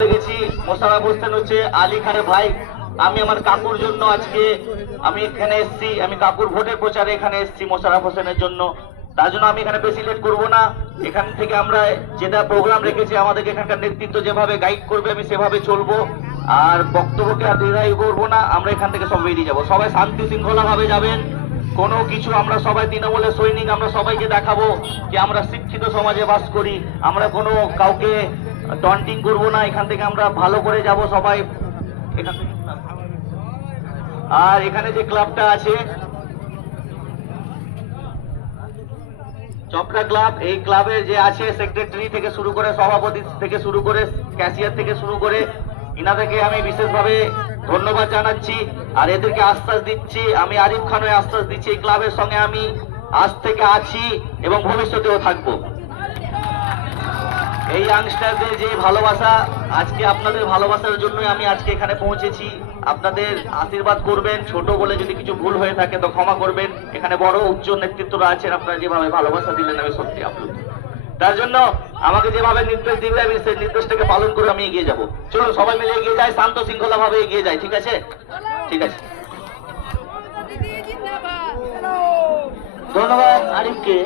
দেখেছি মোশাররফ হোসেন হচ্ছে আলী খানের ভাই। আমি আমার কাকুর জন্য আজকে আমি এখানে এসেছি, আমি কাকুর ভোটের প্রচারে এখানে এসেছি মোশাররফ হোসেনের জন্য। তার জন্য আমি এখানে বেশি লেট করবো না। এখান থেকে আমরা যেটা প্রোগ্রাম রেখেছি, আমাদেরকে এখানকার নেতৃত্ব যেভাবে গাইড করবে আমি সেভাবে চলবো। আর বক্তব্যকে আর দীর্ঘায়ু করবো না, আমরা এখান থেকে সব বেরিয়ে যাবো। সবাই শান্তি শৃঙ্খলা ভাবে যাবেন। কোনো কিছু আমরা সবাই তৃণমূলের সৈনিক, আমরা সবাইকে দেখাবো যে আমরা শিক্ষিত সমাজে বাস করি। আমরা কোনো কাউকে টন্টিং করবো না, এখান থেকে আমরা ভালো করে যাব সবাই এখান থেকে। আর এখানে যে ক্লাবটা আছে চপড়া ক্লাব, এই ক্লাবের যে আছে সেক্রেটারি থেকে শুরু করে সভাপতি থেকে শুরু করে ক্যাশিয়ার থেকে শুরু করে ইনাদেরকে আমি বিশেষভাবে ধন্যবাদ জানাচ্ছি। আর এদেরকে আশ্বাস দিচ্ছি, আমি আরিফ খান হয়ে আশ্বাস দিচ্ছি এই ক্লাবের সঙ্গে আমি আজ থেকে আছি এবং ভবিষ্যতেও থাকবো। এই ইয়াংস্টারদের যে ভালোবাসা, আজকে আপনাদের ভালোবাসার জন্যই আমি আজকে এখানে পৌঁছেছি। আপনাদের আশীর্বাদ করবেন, ছোট বলে যদি কিছু ভুল হয়ে থাকে তো ক্ষমা করবেন। এখানে বড় উচ্চ নেতৃত্বরা আছেন, আপনারা যেভাবে ভালোবাসা দিলেন আমি সত্যি আপ্লুত। তার জন্য আমাকে যেভাবে নির্দেশ দিবে আমি সেই নির্দেশটাকে পালন করে আমি এগিয়ে যাব। চলুন সবাই মিলে এগিয়ে যাই, শান্ত শৃঙ্খলা ভাবে এগিয়ে যাই। ঠিক আছে, ঠিক আছে। ধন্যবাদ আরিফকে।